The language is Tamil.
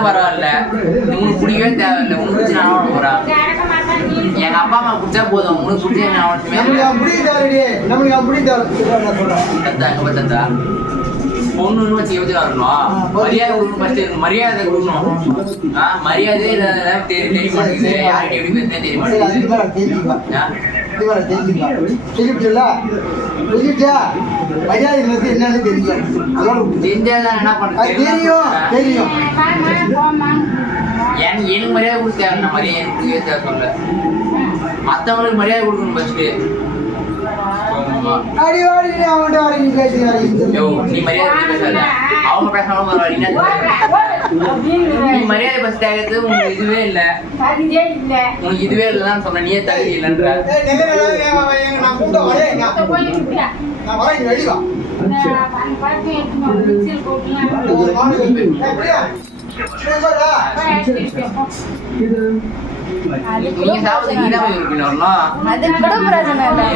பரவாயில்ல உனக்கு பிடிக்கவே தேவையில்லை எங்க அப்பா அம்மா குடிச்சா போதும் உனக்கு பிடிச்சா பொண்ணுன்னு வச்சு யோசிச்சு வரணும் மரியாதை கொடுக்கணும் மரியாதை கொடுக்கணும் மரியாதை தெரிய மாட்டேங்குது யாருக்கு எப்படி பேசுனே தெரிய மரியாதை என்னன்னு தெரியும் தெரிஞ்சாதான் என்ன பண்றது தெரியும் எனக்கு மரியாதை கொடுத்தா மரியாதை சொல்ல மற்றவங்களுக்கு மரியாதை கொடுக்கணும் ஃபர்ஸ்ட் நீ மரியாதை பேசாத அவங்க பேசாம நீ மரியாதை பஸ்ட் ஆகிறது உனக்கு இதுவே இல்ல உனக்கு இதுவே இல்லைன்னு சொன்ன நீயே தகுதி இல்லைன்ற நீங்க சாப்பிட்டு நீங்க போய் இருக்கணும் அது கூட பிரச்சனை இல்லை